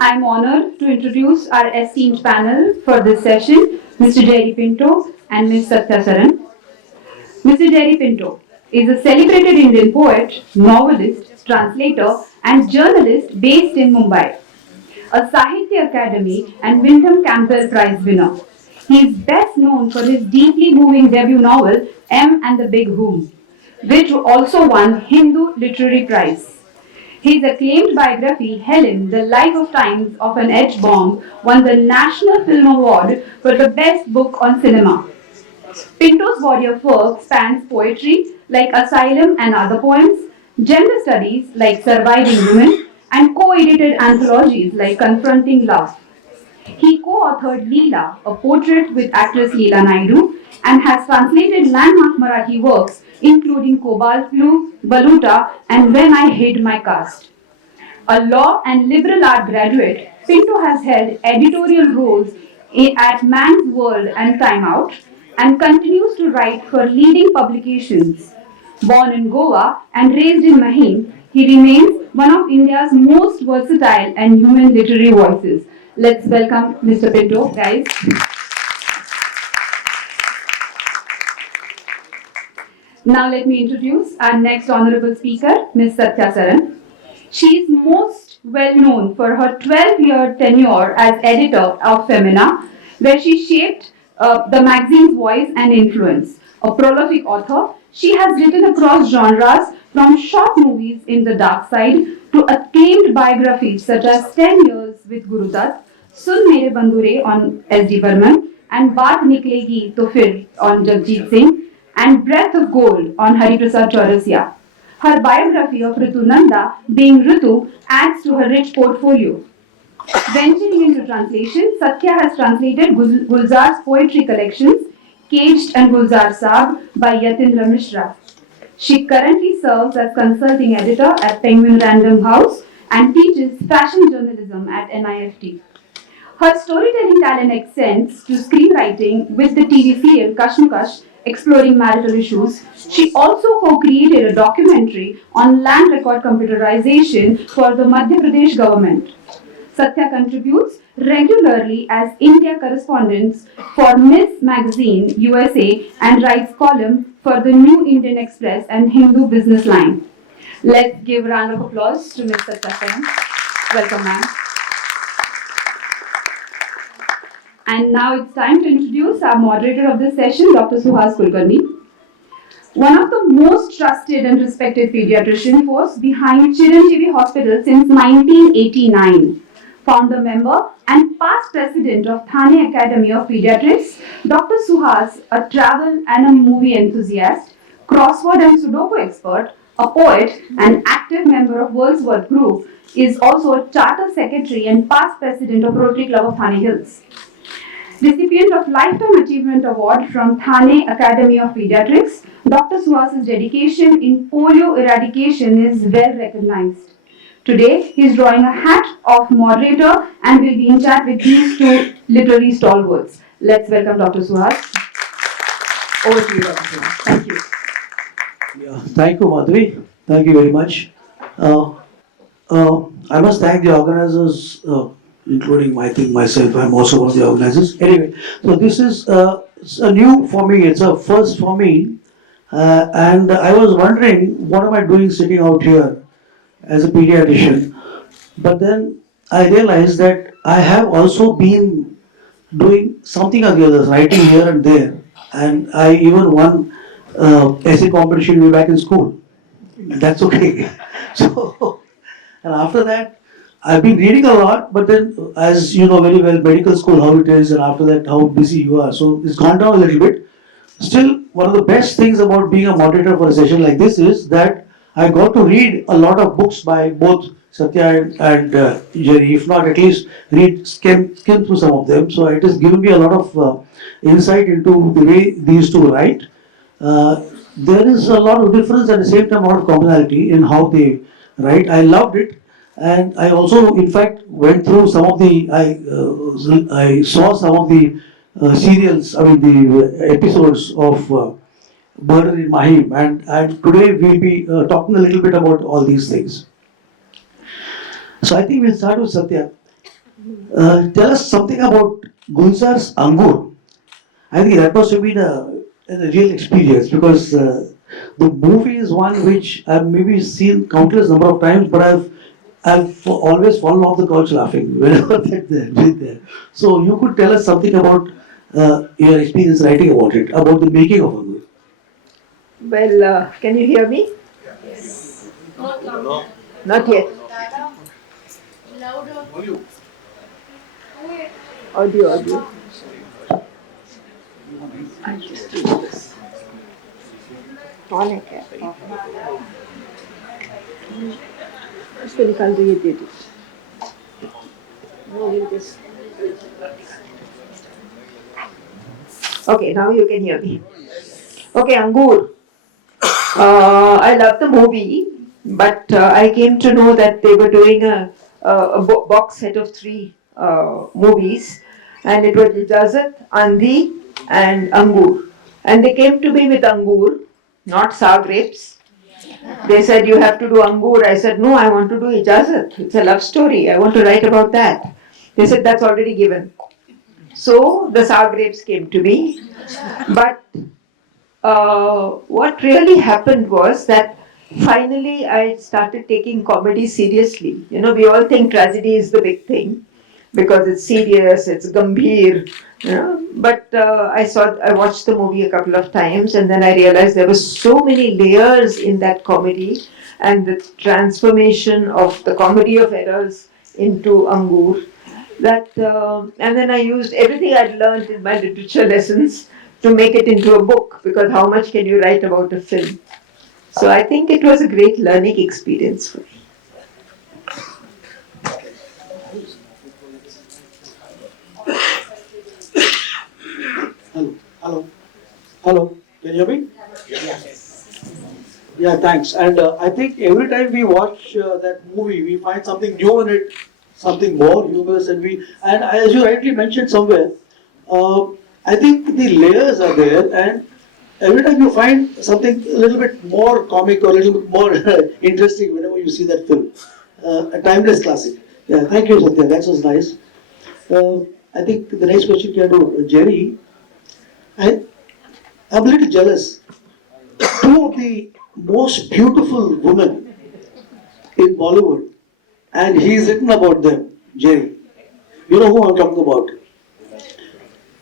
I am honored to introduce our esteemed panel for this session, Mr. Jerry Pinto and Ms. Sathya Saran. Mr. Jerry Pinto is a celebrated Indian poet, novelist, translator, and journalist based in Mumbai, a Sahitya Academy and Wyndham Campbell Prize winner. He is best known for his deeply moving debut novel M and the Big Whom, which also won Hindu Literary Prize. His acclaimed biography, Helen, The Life of Times of an H-Bomb, won the National Film Award for the Best Book on Cinema. Pinto's body of work spans poetry like Asylum and Other Poems, gender studies like Surviving Women, and co-edited anthologies like Confronting Love. He co-authored Leela, a portrait with actress Leela Naidu, and has translated landmark Marathi works including Cobalt Blue, Baluta, and When I Hid My Caste. A law and liberal art graduate, Pinto has held editorial roles at Man's World and Time Out and continues to write for leading publications. Born in Goa and raised in Mahim, he remains one of India's most versatile and human literary voices. Let's welcome Mr. Pinto, guys. Now let me introduce our next honorable speaker, Ms. Sathya Saran. She is most well known for her 12-year tenure as editor of Femina, where she shaped the magazine's voice and influence. A prolific author, she has written across genres from short movies in the dark side to acclaimed biographies such as 10 Years with Guru Dutt, Sun Mere Bandhure on S.D. Burman, and Baat Niklegi To Fir on Jagjit Singh, and Breath of Gold on Hariprasad Chaurasia. Her biography of Ritu Nanda, Being Ritu, adds to her rich portfolio. Venturing into translation, Sathya has translated Gulzar's poetry collections, Caged and Gulzar Saab by Yatindra Mishra. She currently serves as consulting editor at Penguin Random House and teaches fashion journalism at NIFT. Her storytelling talent extends to screenwriting with the TV serial Kashmakash exploring marital issues. She also co-created a documentary on land record computerization for the Madhya Pradesh government. Sathya contributes regularly as India correspondent for Miss Magazine USA and writes column for the New Indian Express and Hindu Business Line. Let's give a round of applause to Ms. Sathya Saran. Welcome, ma'am. And now it's time to introduce our moderator of this session, Dr. Suhas Kulkarni. One of the most trusted and respected pediatrician force behind Chiranjeevi Hospital since 1989. Founder member and past president of Thane Academy of Pediatrics, Dr. Suhas, a travel and a movie enthusiast, crossword and Sudoku expert, a poet, and active member of Wordsworth Group, is also a charter secretary and past president of Rotary Club of Thane Hills. Recipient of Lifetime Achievement Award from Thane Academy of Pediatrics, Dr. Suhas's dedication in polio eradication is well recognized. Today, he is drawing a hat of moderator and will be in chat with these two literary stalwarts. Let's welcome Dr. Suhas. Over to you, Dr. Suhas. Thank you. Yeah, thank you, Madhuri. Thank you very much. I must thank the organizers, including I think myself. I'm also one of the organizers. Anyway, so this is a new for me. It's a first for me, and I was wondering what am I doing sitting out here as a pediatrician. But then I realized that I have also been doing something or the other, writing here and there, and I even won essay competition way back in school. And that's okay. So, and after that, I've been reading a lot, but then, as you know very well, medical school, how it is, and after that, how busy you are. So, it's gone down a little bit. Still, one of the best things about being a moderator for a session like this is that I got to read a lot of books by both Sathya and Jerry, if not at least skim through some of them. So, it has given me a lot of insight into the way these two write. There is a lot of difference, at the same time a lot of commonality in how they write. I loved it, and I also in fact went through some of the, I saw some of the serials, I mean the episodes of Murder in Mahim, and today we'll be talking a little bit about all these things. So I think we'll start with Sathya. Tell us something about Gulzar's Angur. I think that must have been a real experience because the movie is one which I've maybe seen countless number of times, but I've always fallen off the couch laughing whenever they're there. So you could tell us something about your experience writing about it, about the making of Angur. Well, can you hear me? Not yet. Audio. I'll just do this. On है क्या? इसको निकाल दो, ये दे दो. No, we'll just. Okay, now you can hear me. Okay, Angur. I love the movie, but I came to know that they were doing a box set of three movies, and it was Ijazat, Andhi, and Angur. And they came to me with Angur, not sour grapes. They said, you have to do Angur. I said, no, I want to do Ijazat. It's a love story. I want to write about that. They said, that's already given. So the sour grapes came to me. But what really happened was that finally I started taking comedy seriously. You know, we all think tragedy is the big thing because it's serious, it's gambhir. You know? But I watched the movie a couple of times, and then I realized there were so many layers in that comedy, and the transformation of the comedy of errors into Angur. That and then I used everything I'd learned in my literature lessons to make it into a book, because how much can you write about a film? So I think it was a great learning experience for me. Hello. Can you hear me? Yeah, thanks. And I think every time we watch that movie, we find something new in it, something more humorous, and as you rightly mentioned somewhere, I think the layers are there, and every time you find something a little bit more comic or a little bit more interesting whenever you see that film. A timeless classic. Yeah, thank you, Sathya. That was nice. I think the next question can do Jerry. I'm a little jealous. Two of the most beautiful women in Bollywood, and he's written about them, Jerry. You know who I'm talking about?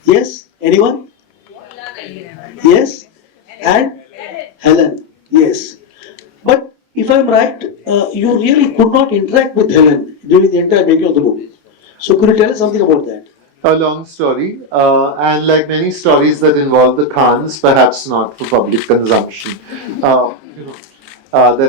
Yes? Anyone? Yes? And Helen. Yes. But if I'm right, you really could not interact with Helen during the entire making of the book. So could you tell us something about that? A long story, and like many stories that involve the Khans, perhaps not for public consumption. There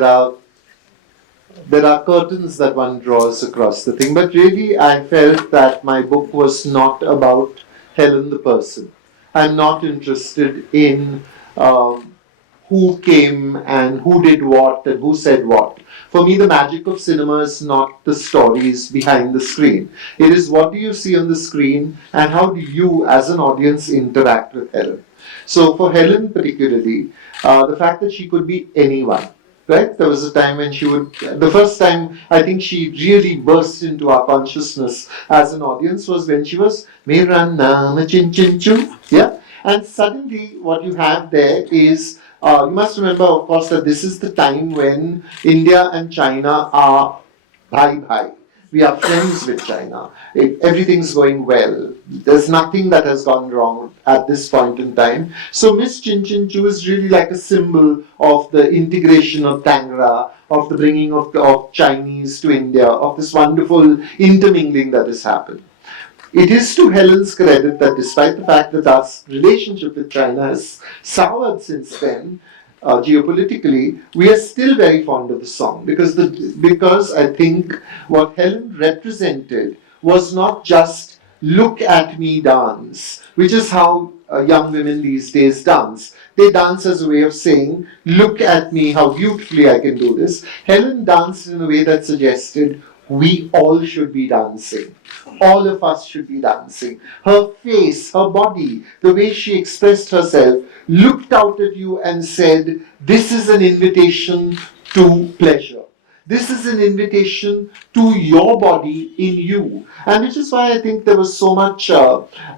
are curtains that one draws across the thing, but really I felt that my book was not about Helen the person. I'm not interested in who came and who did what and who said what. For me, the magic of cinema is not the stories behind the screen. It is what do you see on the screen and how do you, as an audience, interact with Helen. So, for Helen particularly, the fact that she could be anyone, right? There was a time when the first time I think she really burst into our consciousness as an audience was when she was Mera Naam Chin Chin Chu, yeah? And suddenly what you have there is, you must remember, of course, that this is the time when India and China are bhai. We are friends with China. Everything's going well. There's nothing that has gone wrong at this point in time. So Miss Chin Chin Chu is really like a symbol of the integration of Tangra, of the bringing of Chinese to India, of this wonderful intermingling that has happened. It is to Helen's credit that despite the fact that our relationship with China has soured since then, geopolitically, we are still very fond of the song because I think what Helen represented was not just look at me dance, which is how young women these days dance. They dance as a way of saying, look at me, how beautifully I can do this. Helen danced in a way that suggested we all should be dancing. All of us should be dancing. Her face, her body, the way she expressed herself, looked out at you and said, this is an invitation to pleasure. This is an invitation to your body in you. And which is why I think there was so much,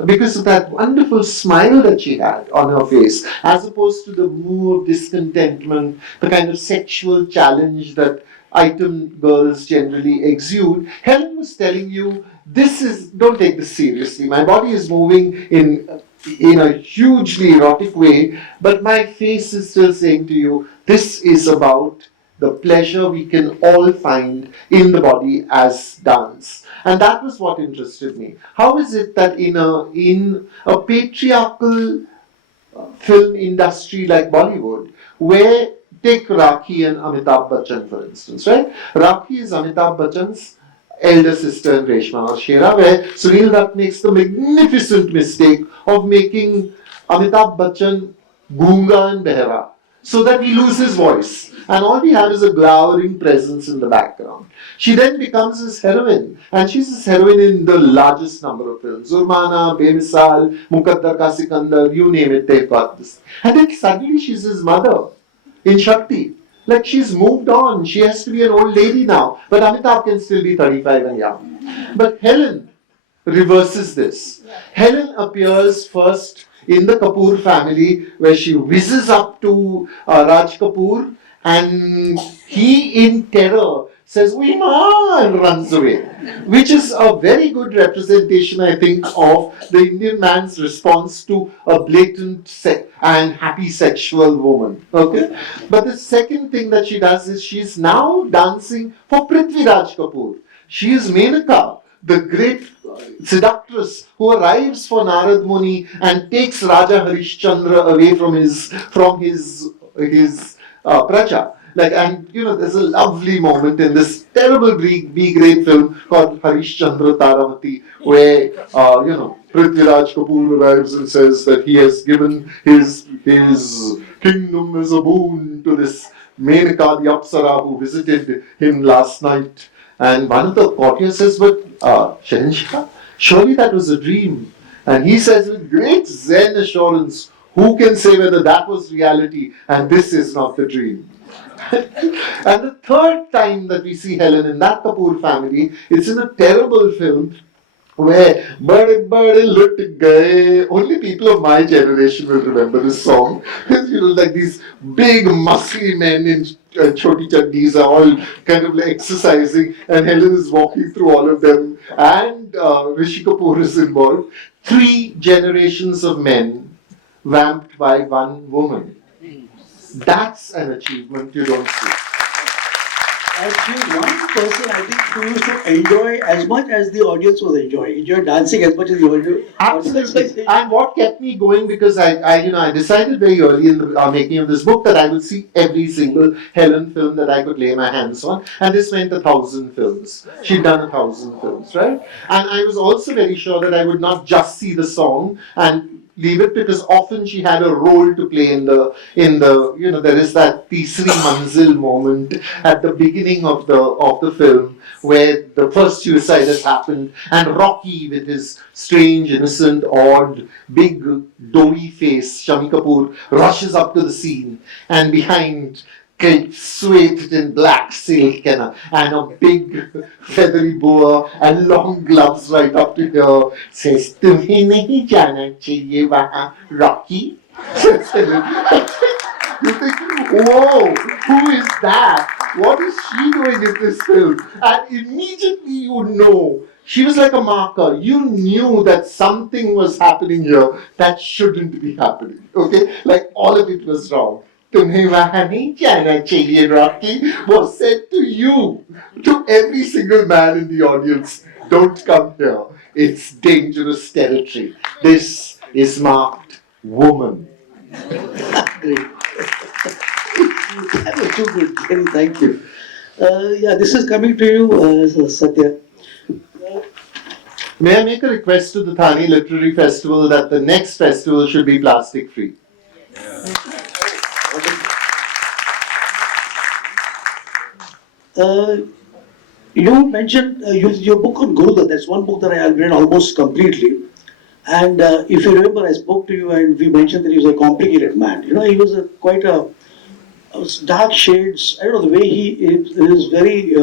because of that wonderful smile that she had on her face, as opposed to the mood of discontentment, the kind of sexual challenge that item girls generally exude. Helen was telling you, don't take this seriously. My body is moving in a hugely erotic way, but my face is still saying to you, this is about the pleasure we can all find in the body as dance. And that was what interested me. How is it that in a patriarchal film industry like Bollywood, where take Rakhi and Amitabh Bachchan for instance, right? Rakhi is Amitabh Bachchan's elder sister in Reshma or Shera, where Sunil Dutt makes the magnificent mistake of making Amitabh Bachchan Goonga and Behra, so that he loses his voice. And all we have is a glowering presence in the background. She then becomes his heroine, and she's his heroine in the largest number of films. Zurmana, Bemisal, Mukaddar Ka Sikandar, you name it, they've got this. And then suddenly she's his mother in Shakti. Like she's moved on, she has to be an old lady now. But Amitabh can still be 35 and young. But Helen reverses this. Helen appears first in the Kapoor family, where she whizzes up to Raj Kapoor, and he in terror says, "Uima," and runs away. Which is a very good representation, I think, of the Indian man's response to a blatant and happy sexual woman. Okay? But the second thing that she does is she's now dancing for Prithviraj Kapoor. She is Menaka, the great seductress who arrives for Narad Muni and takes Raja Harishchandra away from his praja. Like, and you know, there's a lovely moment in this terrible B-grade film called Harishchandra Taramati, where you know, Prithviraj Kapoor arrives and says that he has given his kingdom as a boon to this Menaka the Apsara who visited him last night. And one of the courtiers says, "But Shahanshah, surely that was a dream." And he says with great Zen assurance, "Who can say whether that was reality and this is not the dream?" And the third time that we see Helen in that Kapoor family, it's in a terrible film where Bade Bade Lut Gaye. Only people of my generation will remember this song. You know, like these big muscly men in choti chaddis are all kind of like exercising, and Helen is walking through all of them, and Rishi Kapoor is involved. 3 generations of men vamped by one woman. That's an achievement you don't see. And she's one person I think who used to enjoy as much as the audience was enjoying. Enjoy dancing as much as the audience. Absolutely. And what kept me going, because I decided very early in the making of this book that I would see every single Helen film that I could lay my hands on, and this meant 1,000 films. She'd done 1,000 films, right? And I was also very sure that I would not just see the song and leave it, because often she had a role to play in the you know, there is that Tisri Manzil moment at the beginning of the film where the first suicide has happened, and Rocky with his strange, innocent, odd, big, doughy face, Shami Kapoor, rushes up to the scene, and behind, swathed in black silk and a big feathery boa and long gloves right up to here, says, "Tumhe nahi jana chahiye wahan, Rocky." You think, whoa, who is that? What is she doing in this film? And immediately you know, she was like a marker. You knew that something was happening here that shouldn't be happening. Okay? Like all of it was wrong. "Tumhe wahan nahi jana chahiye, Rocky," was said to you, to every single man in the audience. Don't come here. It's dangerous territory. This is marked woman. Great. That was too good, Jerry. Thank you. Yeah, this is coming to you, Sathya. May I make a request to the Thane Literary Festival that the next festival should be plastic free? You mentioned your book on Gurudat. That's one book that I have read almost completely. And if you remember, I spoke to you and we mentioned that he was a complicated man. You know, he was quite a dark shades. I don't know, the way he is very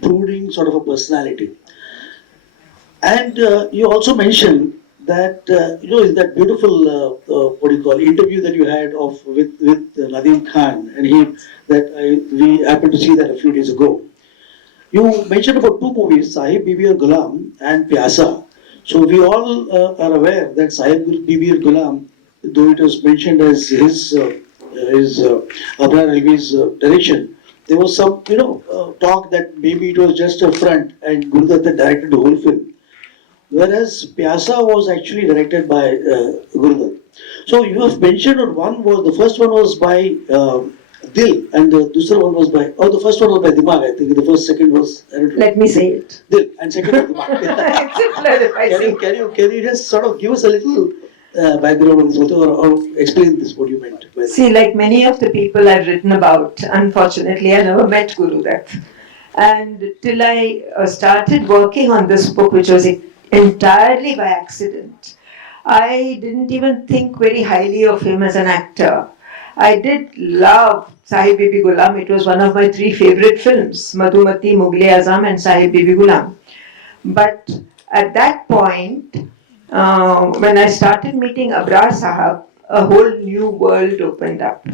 brooding sort of a personality. And you also mentioned that in that beautiful what do you call interview that you had of with Nadeem Khan, and we happened to see that a few days ago. You mentioned about two movies, Sahib Bibi or Gulam and Pyasa. So we all are aware that Sahib Bibi or Gulam, though it was mentioned as his Abrar Alvi's direction, there was some talk that maybe it was just a front and Gurudat had directed the whole film. Whereas Pyasa was actually directed by Gurudat. So you have mentioned the first one was by Dil, and the second one was by, the first one was by Dimag, I think. Second was, I don't know. Let me say it. Dil, and second was Dimag. It's simpler if I say. Can you just sort of give us a little background on this, or explain this, what you meant? See, like many of the people I've written about, unfortunately, I never met Guru Dutt. And till I started working on this book, which was entirely by accident, I didn't even think very highly of him as an actor. I did love Sahib Bibi Gulam. It was one of my three favorite films, Madhumati, Mughal Azam and Sahib Bibi Gulam. But at that point, when I started meeting Abrar Sahab, a whole new world opened up.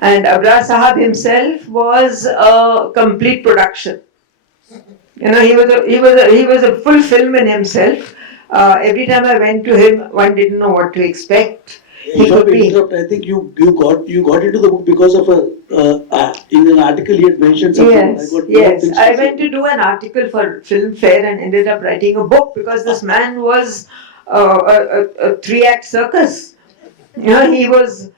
And Abrar Sahab himself was a complete production. You know, he was a full film in himself. Every time I went to him, one didn't know what to expect. I think you got into the book because of in an article he had mentioned something. Yes. I went to do an article for Filmfare and ended up writing a book because this man was a three-act circus. You know, he was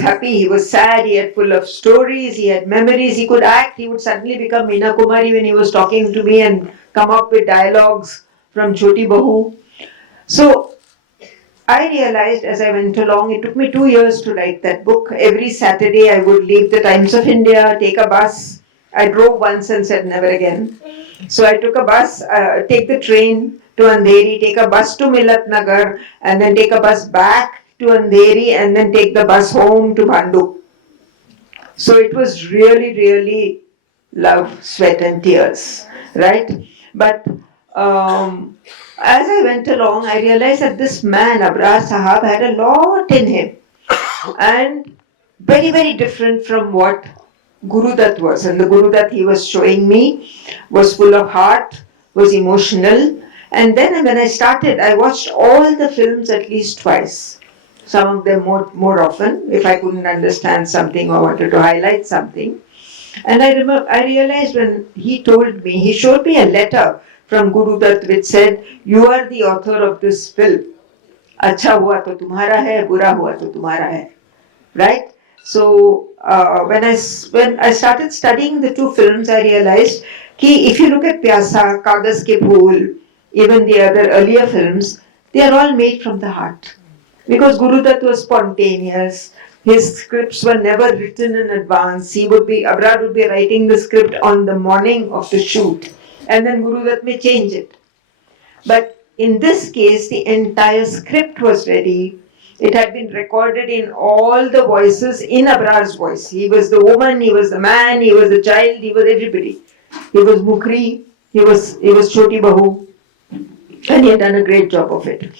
happy, he was sad, he had full of stories, he had memories, he could act. He would suddenly become Meena Kumari when he was talking to me and come up with dialogues from Choti Bahu. So I realized as I went along, it took me 2 years to write that book. Every Saturday I would leave the Times of India, take a bus. I drove once and said never again. So I took a bus, take the train to Andheri, take a bus to Millat Nagar, and then take a bus back to Andheri, and then take the bus home to Bhandup. So it was really, really love, sweat and tears, right? But as I went along, I realized that this man, Abrar Sahab, had a lot in him. And very, very different from what Guru Dutt was. And the Guru Dutt he was showing me was full of heart, was emotional. And then when I started, I watched all the films at least twice. Some of them more often, if I couldn't understand something or wanted to highlight something. And I realized when he told me, he showed me a letter from Guru Dutt which said, "You are the author of this film. Acha hua to tumhara hai, bura hua to tumhara hai." Right? So when I started studying the two films, I realized that if you look at Pyasa, Kagaz Ke Phool, even the other earlier films, they are all made from the heart. Because Guru Dutt was spontaneous. His scripts were never written in advance. Abrar would be writing the script on the morning of the shoot, and then Guru Dutt may change it. But in this case, the entire script was ready. It had been recorded in all the voices in Abrar's voice. He was the woman, he was the man, he was the child, he was everybody. He was Mukri, he was Choti Bahu, and he had done a great job of it.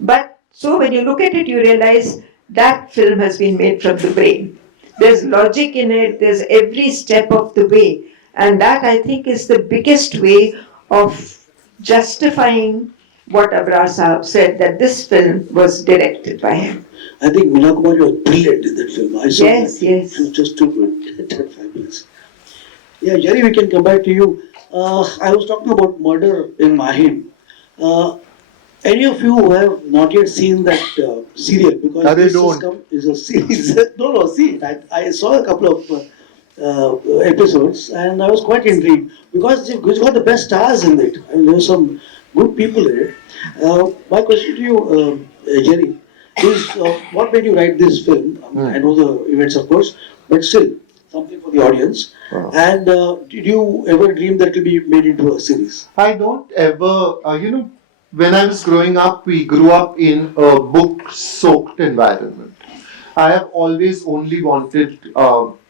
But so when you look at it, you realize that film has been made from the brain. There's logic in it, there's every step of the way. And that I think is the biggest way of justifying what Abrar Sahab said, that this film was directed by him. I think Meena Kumari was brilliant in that film. I saw Yes. She was just too good. Fabulous. Yeah, Jerry, we can come back to you. I was talking about Murder in Mahim. Any of you who have not yet seen that serial, because is a series. No, see it. I saw a couple of episodes and I was quite intrigued because it's got the best stars in it. And there's some good people in it. My question to you, Jerry, is what made you write this film? I know the events, of course, but still something for the audience. Wow. And did you ever dream that it will be made into a series? I don't ever, when I was growing up, we grew up in a book-soaked environment. I have always only wanted,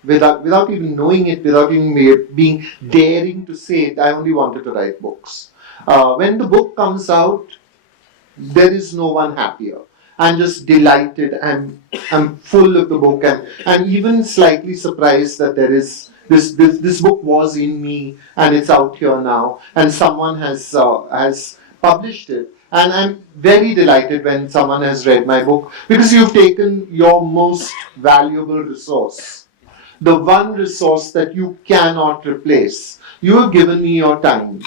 without even knowing it, without even being daring to say it, I only wanted to write books. When the book comes out, there is no one happier. I'm just delighted. I'm full of the book, and I'm even slightly surprised that there is this book was in me and it's out here now, and someone has published it. And I'm very delighted when someone has read my book, because you've taken your most valuable resource, the one resource that you cannot replace. You have given me your time.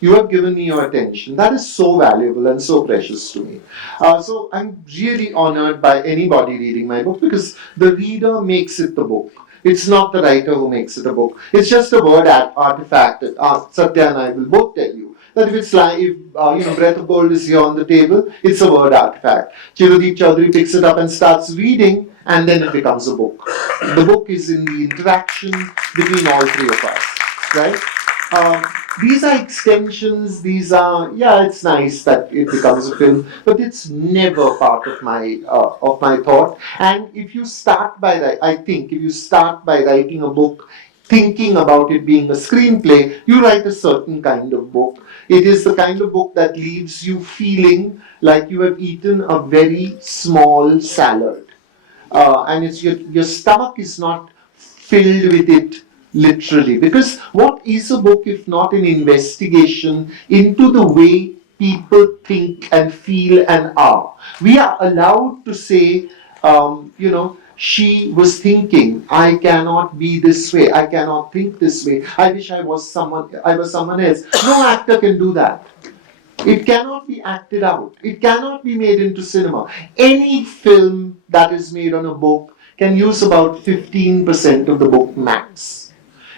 You have given me your attention. That is so valuable and so precious to me. So I'm really honored by anybody reading my book, because the reader makes it the book. It's not the writer who makes it a book. It's just a word artifact. Sathya and I will both tell you that if it's like, if Breath of Gold is here on the table, it's a word artifact. Chirudeep Chaudhary picks it up and starts reading, and then it becomes a book. The book is in the interaction between all three of us, right? These are extensions, it's nice that it becomes a film, but it's never part of my thought. And if you start by, I think, if you start by writing a book, thinking about it being a screenplay, you write a certain kind of book. It is the kind of book that leaves you feeling like you have eaten a very small salad. And it's your stomach is not filled with it literally. Because what is a book if not an investigation into the way people think and feel and are? We are allowed to say, she was thinking, I cannot be this way, I cannot think this way, I wish I was someone else. No actor can do that. It cannot be acted out. It cannot be made into cinema. Any film that is made on a book can use about 15% of the book max.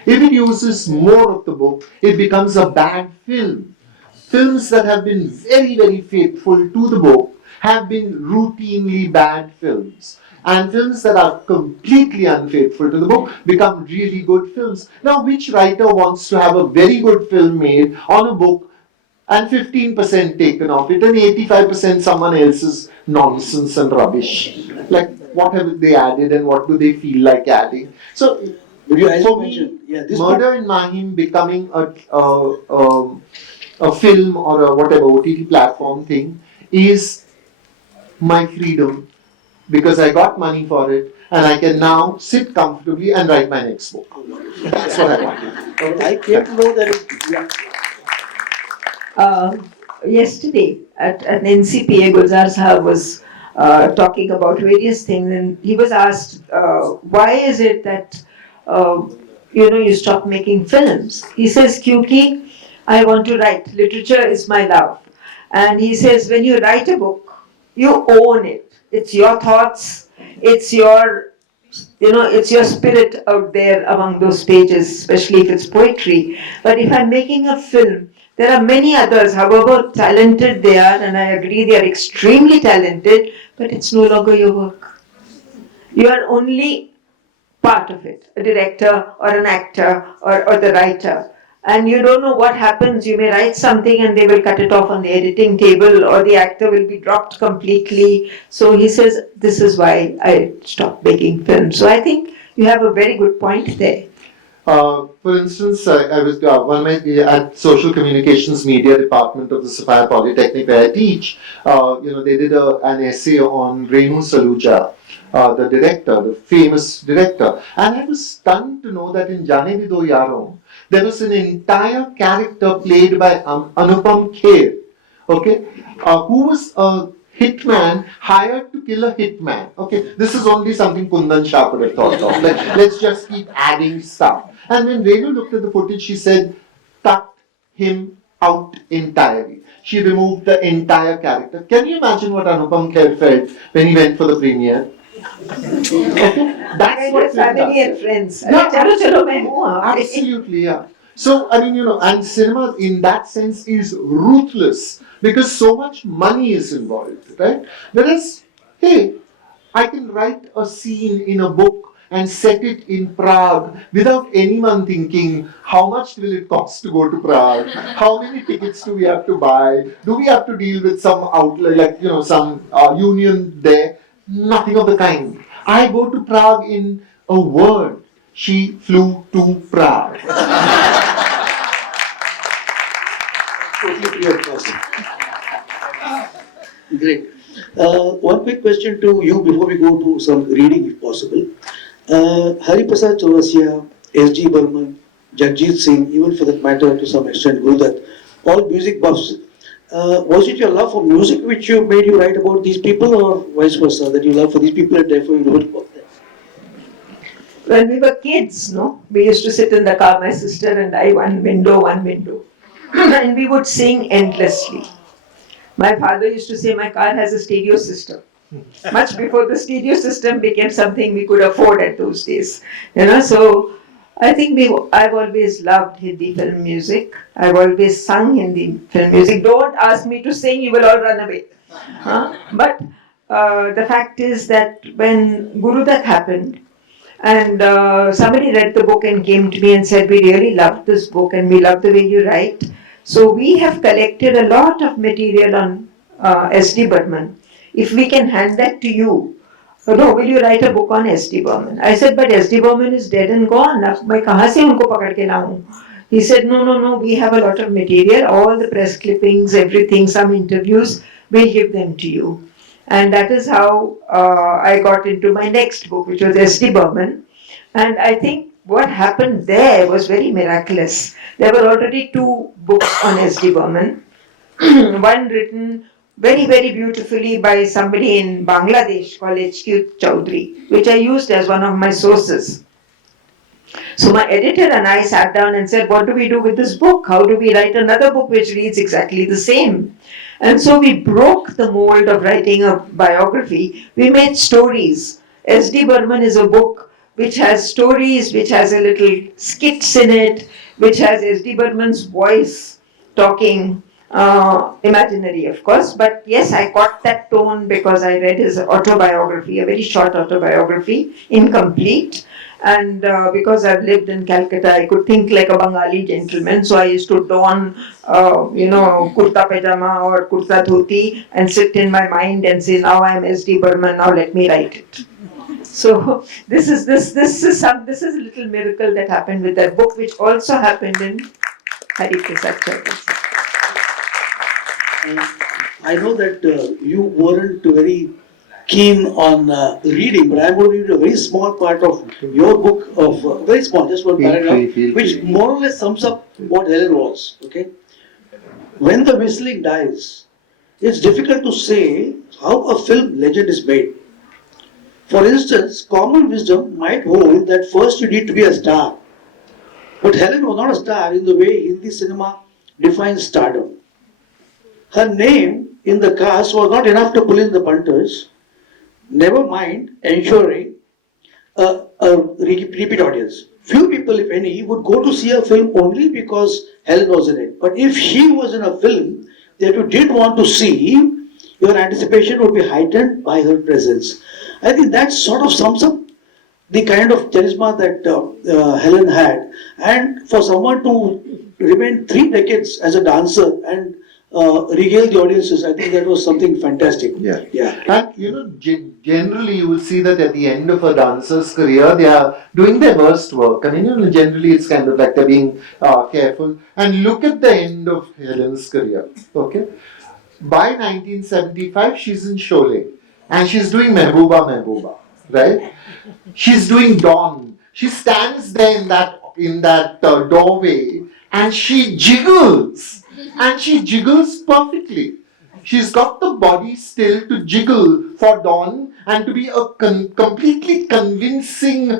If it uses more of the book, it becomes a bad film. Films that have been very, very faithful to the book have been routinely bad films. And films that are completely unfaithful to the book become really good films. Now, which writer wants to have a very good film made on a book and 15% taken off it and 85% someone else's nonsense and rubbish? Like, what have they added and what do they feel like adding? So, for me, Murder in Mahim becoming a film or a whatever OTT platform thing is my freedom, because I got money for it and I can now sit comfortably and write my next book. That's what I wanted. I came to know that Yesterday at an NCPA, Gulzar Sahab was talking about various things, and he was asked, why is it that you stop making films? He says, "Kyunki I want to write. Literature is my love." And he says, when you write a book, you own it. It's your thoughts. It's your spirit out there among those pages, especially if it's poetry. But if I'm making a film, there are many others, however talented they are, and I agree they are extremely talented, but it's no longer your work. You are only part of it, a director or an actor or the writer. And you don't know what happens. You may write something and they will cut it off on the editing table, or the actor will be dropped completely. So he says, this is why I stopped making films. So I think you have a very good point there. For instance, I was at Social Communications Media Department of the Sapphire Polytechnic where I teach. They did an essay on Renu Saluja, the director, the famous director, and I was stunned to know that in Jaane Bhi Do Yaron, there was an entire character played by Anupam Kher, okay, who was a hitman hired to kill a hitman. Okay, this is only something Kundan Shah could have thought of. Let's just keep adding stuff. And when Renu looked at the footage, she said, cut him out entirely. She removed the entire character. Can you imagine what Anupam Kher felt when he went for the premiere? Okay, that's what family and friends. Yeah, Absolutely. yeah. So, and cinema in that sense is ruthless because so much money is involved, right? Whereas, hey, I can write a scene in a book and set it in Prague without anyone thinking, how much will it cost to go to Prague? How many tickets do we have to buy? Do we have to deal with some outlet, some union there? Nothing of the kind. I go to Prague in a word. She flew to Prague. Totally free of cost. Great. One quick question to you before we go to some reading, if possible. Hari Prasad Chaurasia, S.G. Burman, Jagjit Singh, even for that matter to some extent Gurudat, all music buffs. Was it your love for music which made you write about these people, or vice versa, that you love for these people and therefore you wrote about them? When we were kids, no, we used to sit in the car, my sister and I, one window, and we would sing endlessly. My father used to say my car has a stereo system. Much before the stereo system became something we could afford at those days. So I think I've always loved Hindi film music. I've always sung Hindi film music. Don't ask me to sing, you will all run away. But the fact is that when Gurudat happened, and somebody read the book and came to me and said, we really loved this book and we love the way you write. So we have collected a lot of material on S.D. Burman. If we can hand that to you, no, will you write a book on S.D. Burman? I said, but S.D. Burman is dead and gone. मैं कहाँ से उनको पकड़ के लाऊं? He said, no, we have a lot of material, all the press clippings, everything, some interviews, we'll give them to you. And that is how I got into my next book, which was S.D. Burman. And I think what happened there was very miraculous. There were already 2 books on S.D. Burman. One written very, very beautifully by somebody in Bangladesh called H.Q. Chowdhury, which I used as one of my sources. So my editor and I sat down and said, what do we do with this book? How do we write another book which reads exactly the same? And so we broke the mold of writing a biography. We made stories. S.D. Burman is a book which has stories, which has a little skits in it, which has S.D. Burman's voice talking, imaginary of course, but yes, I got that tone because I read his autobiography, a very short autobiography, incomplete. And because I've lived in Calcutta, I could think like a Bengali gentleman. So I used to don, kurta pajama or kurta dhoti and sit in my mind and say, now I'm S.D. Burman, now let me write it. So this is a little miracle that happened with that book, which also happened in Hari Prasad Chaurasia. I know that you weren't very keen on reading, but I'm going to read a very small part of your book, very small, just one paragraph, which more or less sums up what Helen was. Okay, when the whistling dies, it's difficult to say how a film legend is made. For instance, common wisdom might hold that first you need to be a star, but Helen was not a star in the way Hindi cinema defines stardom. Her name in the cast was not enough to pull in the punters, never mind ensuring a repeat audience. Few people, if any, would go to see a film only because Helen was in it. But if she was in a film that you did want to see, your anticipation would be heightened by her presence. I think that sort of sums up the kind of charisma that Helen had. And for someone to remain 3 decades as a dancer and regale the audiences, I think that was something fantastic. Yeah. And generally you will see that at the end of a dancer's career, they are doing their worst work. I mean, generally it's kind of like they're being careful. And look at the end of Helen's career. Okay, by 1975, she's in Sholay, and she's doing Mehbooba, right? She's doing Dawn. She stands there in that doorway, and she jiggles. And she jiggles perfectly. She's got the body still to jiggle for Dawn and to be a completely convincing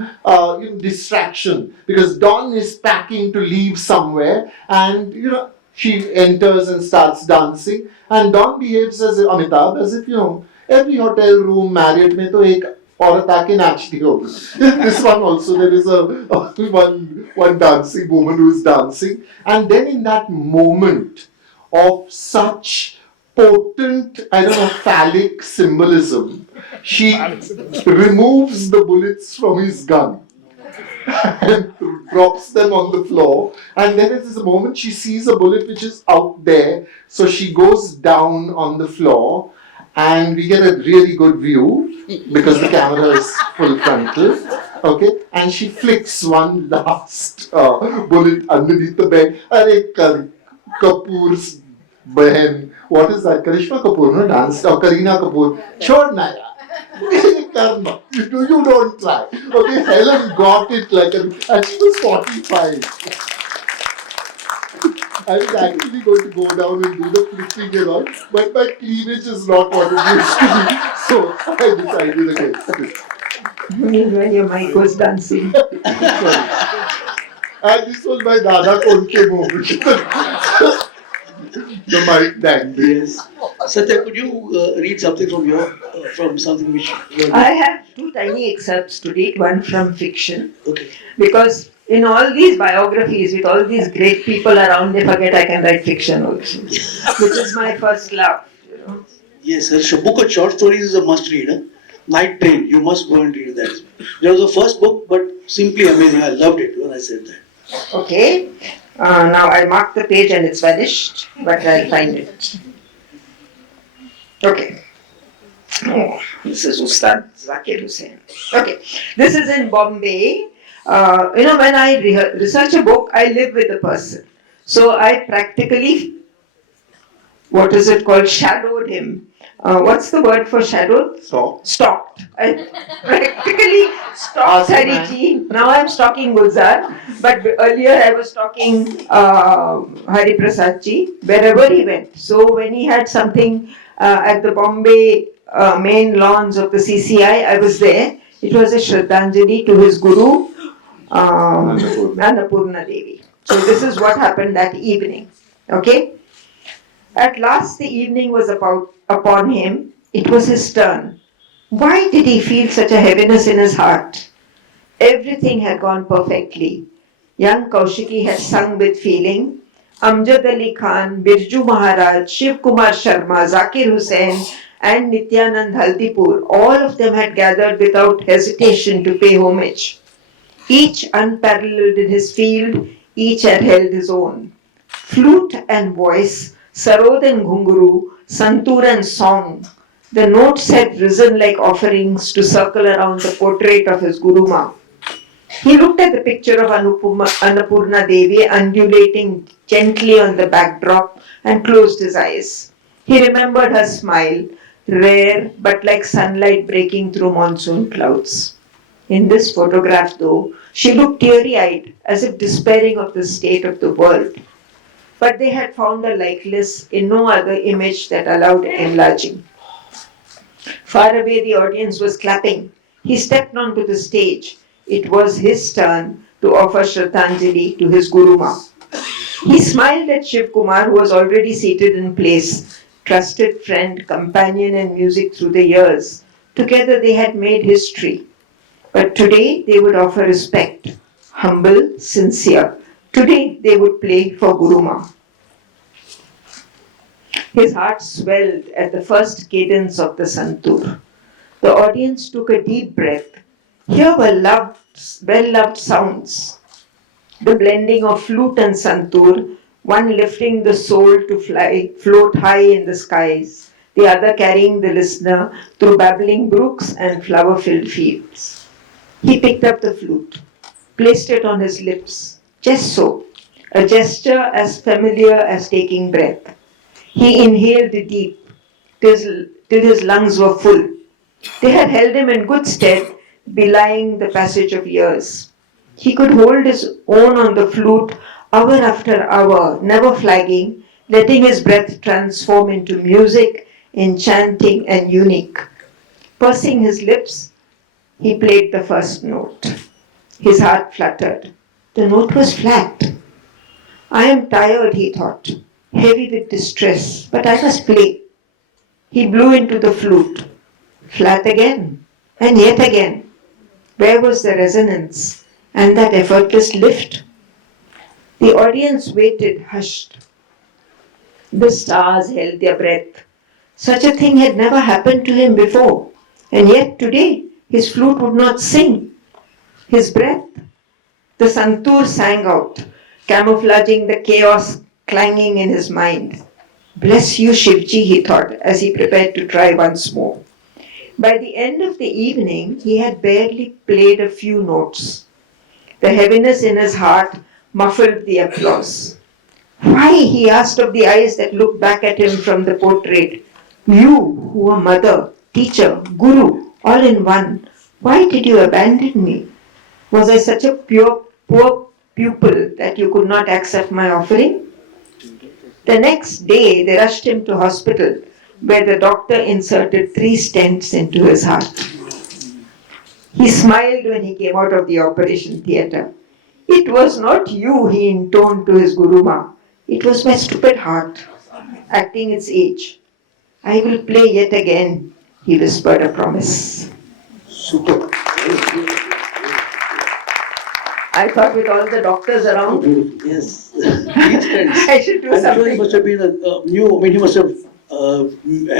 distraction, because Dawn is packing to leave somewhere, and she enters and starts dancing, and Dawn behaves as Amitabh, as if every hotel room Marriott में तो एक औरत आके नाचती होगी. This one also, there is one dancing woman who is dancing, and then in that moment of such potent, phallic symbolism, she removes the bullets from his gun and drops them on the floor, and then it is a moment she sees a bullet which is out there, so she goes down on the floor, and we get a really good view because the camera is full frontal. Okay, and she flicks one last bullet underneath the bed. Are Kapoor's behan, what is that? Karishma Kapoor, no? Dance, or Kareena Kapoor. Chhodna yaar. Karna. You don't try. Okay, Helen got it like and she was 45. I was actually going to go down and do the flipping and all, but my cleavage is not what it used to be. So I decided against it. When your mic was dancing. Sorry. And this was my Dada Konke moment. The mic dangled. Yes. Sathya, could you read something from from something which you I have two tiny excerpts to read, one from fiction, Okay. because in all these biographies with all these great people around, they forget I can write fiction also, which is my first love. Yes, her book of short stories is a must read. Huh? Night Train, you must go and read that. It was the first book, but simply amazing. I loved it when I said that. Okay, now I marked the page and it's vanished, but I'll find it. Okay. Oh, this is Ustad Zakir Hussain. Okay, this is in Bombay. When I research a book, I live with the person. So I practically, what is it called, shadowed him. What's the word for shadowed? Stalked. I practically stalked Hariji. Now I'm stalking Gulzar, but earlier I was stalking Hari Prasad ji wherever he went. So when he had something at the Bombay main lawns of the CCI, I was there. It was a Shraddhanjali to his guru, Annapurna Devi. So this is what happened that evening. Okay? At last the evening was upon him. It was his turn. Why did he feel such a heaviness in his heart? Everything had gone perfectly. Young Kaushiki had sung with feeling. Amjad Ali Khan, Birju Maharaj, Shiv Kumar Sharma, Zakir Hussain and Nityanand Haldipur, all of them had gathered without hesitation to pay homage. Each unparalleled in his field, each had held his own. Flute and voice, sarod and ghunguru, santoor and song, the notes had risen like offerings to circle around the portrait of his Guru Ma. He looked at the picture of Annapurna Devi undulating gently on the backdrop and closed his eyes. He remembered her smile, rare but like sunlight breaking through monsoon clouds. In this photograph, though, she looked teary-eyed, as if despairing of the state of the world. But they had found a likeness in no other image that allowed enlarging. Far away, the audience was clapping. He stepped onto the stage. It was his turn to offer Shraddhanjali to his Guru Ma. He smiled at Shiv Kumar, who was already seated in place, trusted friend, companion, and music through the years. Together they had made history. But today they would offer respect, humble, sincere. Today they would play for Guru Ma. His heart swelled at the first cadence of the santoor. The audience took a deep breath. Here were well-loved sounds. The blending of flute and santoor, one lifting the soul to float high in the skies, the other carrying the listener through babbling brooks and flower-filled fields. He picked up the flute, placed it on his lips, just so, a gesture as familiar as taking breath. He inhaled deep, till his lungs were full. They had held him in good stead, belying the passage of years. He could hold his own on the flute hour after hour, never flagging, letting his breath transform into music, enchanting and unique. Pursing his lips, he played the first note. His heart fluttered. The note was flat. I am tired, he thought, heavy with distress, but I must play. He blew into the flute. Flat again, and yet again. Where was the resonance and that effortless lift? The audience waited, hushed. The stars held their breath. Such a thing had never happened to him before, and yet today his flute would not sing. His breath, the santoor sang out, camouflaging the chaos clanging in his mind. Bless you, Shivji, he thought as he prepared to try once more. By the end of the evening, he had barely played a few notes. The heaviness in his heart muffled the applause. Why, he asked of the eyes that looked back at him from the portrait. You, who were mother, teacher, guru, all in one, why did you abandon me? Was I such a poor pupil that you could not accept my offering? The next day, they rushed him to hospital, where the doctor inserted 3 stents into his heart. He smiled when he came out of the operation theatre. It was not you, he intoned to his Guruma. It was my stupid heart, acting its age. I will play yet again, he whispered a promise. Super. I thought with all the doctors around, Yes. Each I should do I'm sure something. he must have been he must have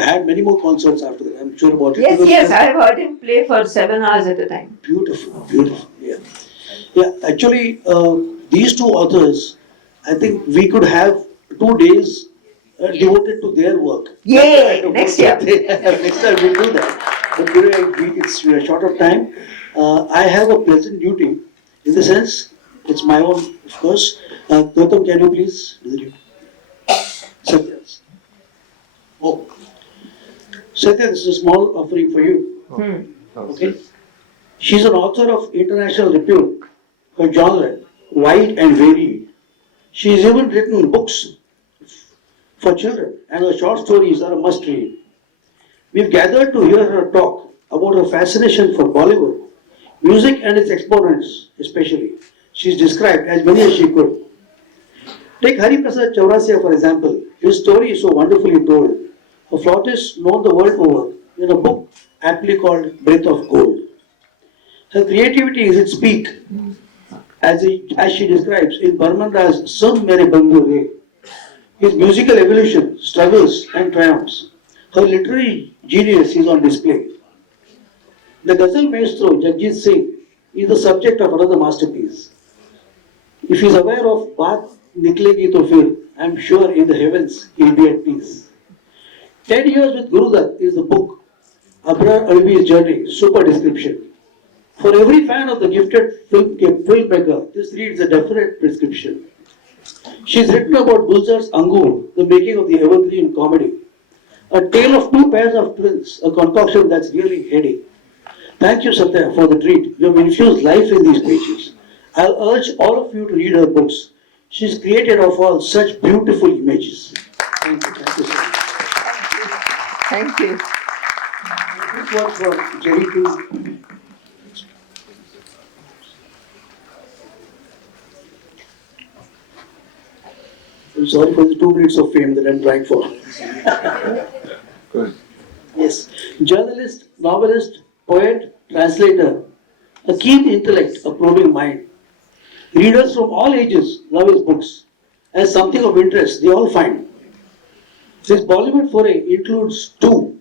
had many more concerts after that. I'm sure about it. Yes, Because yes, I have heard him play for 7 hours at a time. Beautiful, beautiful. Yeah. Yeah, actually, these two authors, I think we could have 2 days devoted to their work. Yay, I don't next know year. that next time we'll do that. But today it's short of time. I have a pleasant duty, in the sense, it's my own, of course. Gautam, can you please do the duty? Sathya. Oh. Sathya, this is a small offering for you. Okay? She's an author of international repute. Her genre, wide and varied. She's even written books for children, and her short stories are a must read. We've gathered to hear her talk about her fascination for Bollywood, music and its exponents especially. She's described as many as she could. Take Hari Prasad Chaurasia for example. His story is so wonderfully told. A flautist known the world over in a book aptly called Breath of Gold. Her creativity is its peak, as she describes in Barmandra's Sun Mere Bandhu Re. His musical evolution, struggles and triumphs. Her literary genius is on display. The Ghazal maestro Jagjit Singh is the subject of another masterpiece. If he is aware of Baat Niklegi To Fir, I am sure in the heavens he will be at peace. 10 Years with Gurudat is the book. Abrar Alvi's journey, super description. For every fan of the gifted filmmaker, this reads a definite prescription. She's written about Gulzar's Angur, the making of the evergreen comedy. A tale of 2 pairs of twins, a concoction that's really heady. Thank you, Sathya, for the treat. You have infused life in these pages. I'll urge all of you to read her books. She's created of all such beautiful images. Thank you, Sathya. Thank you. This one for Jerry Pinto. I'm sorry for the 2 minutes of fame that I'm trying for. Good. Yes. Journalist, novelist, poet, translator, a keen intellect, a probing mind. Readers from all ages love his books. As something of interest, they all find. His Bollywood foray includes 2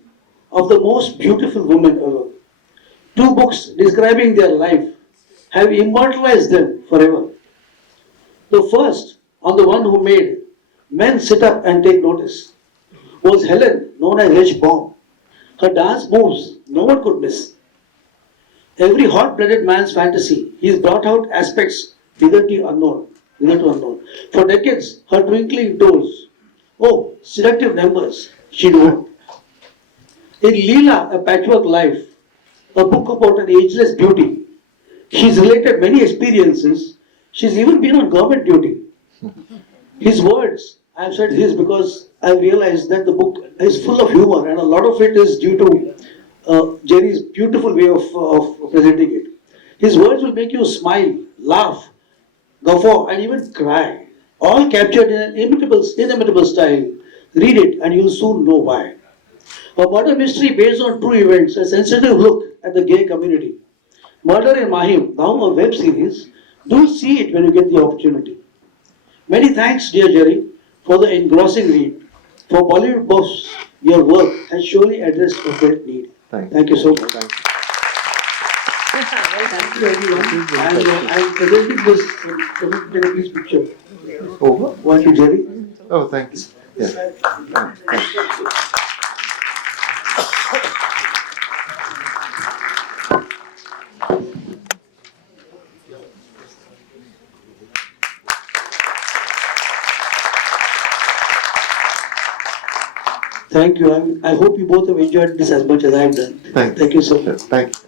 of the most beautiful women ever. 2 books describing their life have immortalized them forever. The first, on the one who made men sit up and take notice, was Helen, known as H. Bomb. Her dance moves no one could miss. Every hot-blooded man's fantasy, he's brought out aspects hitherto unknown. For decades, her twinkling toes, oh, seductive numbers, she'd won. In Leela, A Patchwork Life, a book about an ageless beauty, she's related many experiences. She's even been on government duty. His words, I've said his because I realized that the book is full of humor and a lot of it is due to Jerry's beautiful way of presenting it. His words will make you smile, laugh, guffaw and even cry. All captured in an inimitable style. Read it and you'll soon know why. A murder mystery based on true events, a sensitive look at the gay community. Murder in Mahim, now a web series. Do see it when you get the opportunity. Many thanks, dear Jerry, for the engrossing read. For Bollywood buffs, your work has surely addressed a great need. Thank you so much. Thank you. Thank you everyone. I'm presenting this, can you take a please picture? Over? One to Jerry. Oh, thank you. Yeah. Thank you. Thank you. I hope you both have enjoyed this as much as I've done. Thank you. Thank you so much. Thank you.